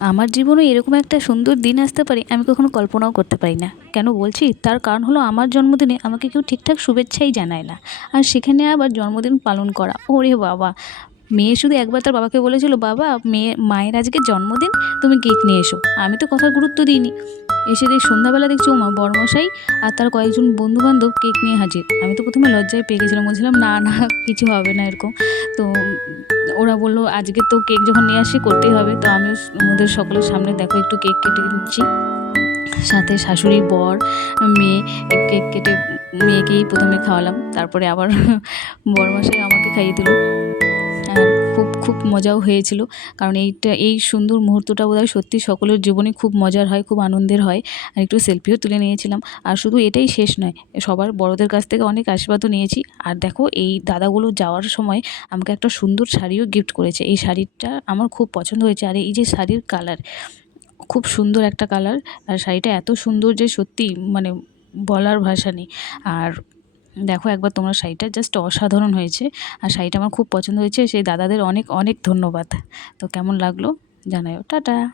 আমার জীবনে এরকম একটা সুন্দর দিন আসতে পারে আমি কখনো কল্পনাও করতে পারি না। কেন বলছি? তার কারণ হলো আমার জন্মদিনে আমাকে কেউ ঠিকঠাক শুভেচ্ছাই জানায় না। আর সেখানে আবার জন্মদিন পালন করা। ওরে বাবা! মেয়ে শুধু একবার তার বাবাকে বলেছিল, "বাবা, মায়ের আজকে জন্মদিন, তুমি কেক নিয়ে এসো।" আমি তো কথার গুরুত্ব দিইনি। এসে দেখি সন্ধ্যাবেলা দেখছি ওমা বরমশাই আর তার কয়েকজন বন্ধু-বান্ধব কেক নিয়ে হাজির। আমি তো ১ম এ লজ্জায় পেয়ে গেছিলাম। বলছিলাম, "না, না, কিছু হবে না এরকম।" তো ওরা বলল, "আজকে তো কেক যখন নিয়ে আসছি করতেই হবে।" তো আমিও ওদের সকলের সামনে দেখো একটু কেক কেটে নিচ্ছি। সাথে শাশুড়ি, বর, মেয়ে কেক কেটে মেয়েকেই ১ম এ খাওয়ালাম। তারপরে আবার বরমশাই আমাকে খাইয়ে দিল। আর খুব মজাও হয়েছিল। কারণ এই সুন্দর মুহূর্তটা বোধহয় সত্যি সকলের জীবনে খুব মজার হয়, খুব আনন্দের হয়। আর একটু সেলফিও তুলে নিয়েছিলাম। আর শুধু এটাই শেষ নয়, সবার বড়দের কাছ থেকে অনেক আশীর্বাদও নিয়েছি। আর দেখো এই দাদাগুলো যাওয়ার সময় আমাকে একটা সুন্দর শাড়িও গিফট করেছে। এই শাড়িটা আমার খুব পছন্দ হয়েছে। আর এই যে শাড়ির কালার, খুব সুন্দর একটা কালার। আর শাড়িটা এত সুন্দর যে সত্যি মানে বলার ভাষা নেই। আর দেখো একবার তোমরা, শাড়িটা জাস্ট অসাধারণ হয়েছে। আর শাড়িটা আমার খুব পছন্দ হয়েছে। সেই দাদাদের অনেক অনেক ধন্যবাদ। তো কেমন লাগলো জানাও। টাটা।